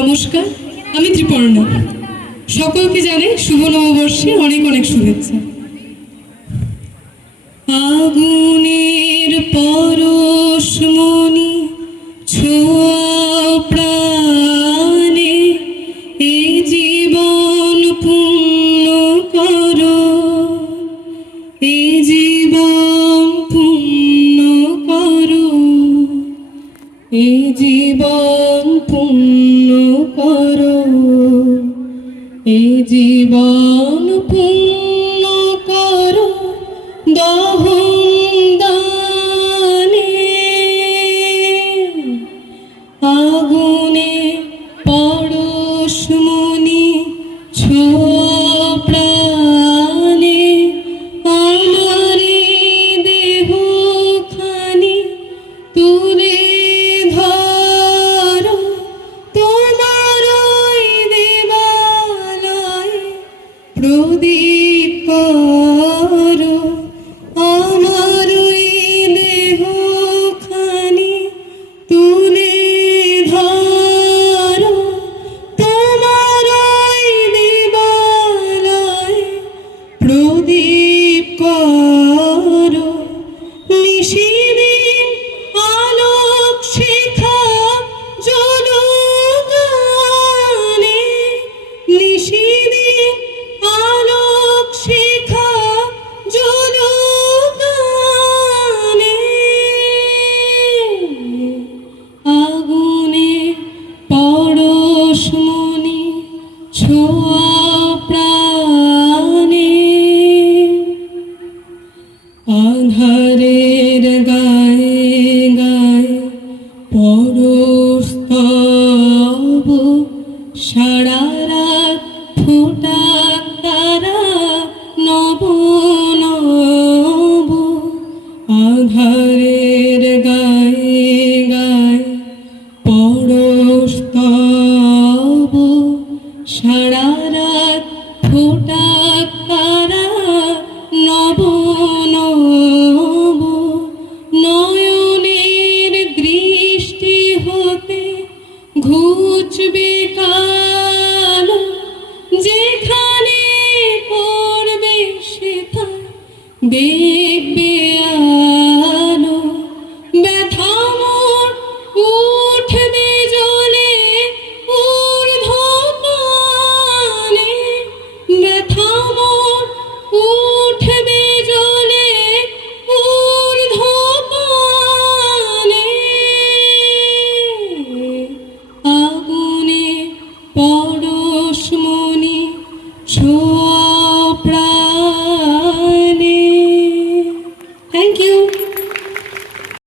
নমস্কার, আমি ত্রিপর্ণা। সকলকে জানাই শুভ নববর্ষে অনেক অনেক শুভেচ্ছা। আগুনের পরশমণি ছোঁয়া প্রাণে, এ জীবন পূর্ণ করো, এ জীবন পূর্ণ করো, এ জীবন পূর্ণ করো, এ জীবন পূর্ণ করো দহন দানে। আগুনে পরশমণি ছোঁয়া প্রাণে, আমারে দেহখানি তুলে ধরো, তোমার ওই দেবালয়ে প্রদীপ করো। আমার ওই দেহখানি তুলে ধরো, তোমার ওই দেবালয়ে প্রদীপ করো। নিশিদিন আলোক শিখা জ্বলুক গানে, নিশিদিন আলোক শিখা জ্বলুক গানে। আগুনে পরশমণি ছোঁয়া প্রাণে, আধারের গায়ে গায়ে পরস্তব, সারা রাত ফোটাক তারা নব নব। আধারের গায়ে গায়ে পরস্তব, সারা রাত ফোটাক তারা নব নব। নয়নের দৃষ্টি হতে ঘুচবে কালো, যেখানে পড়বে সেখানে দেখবে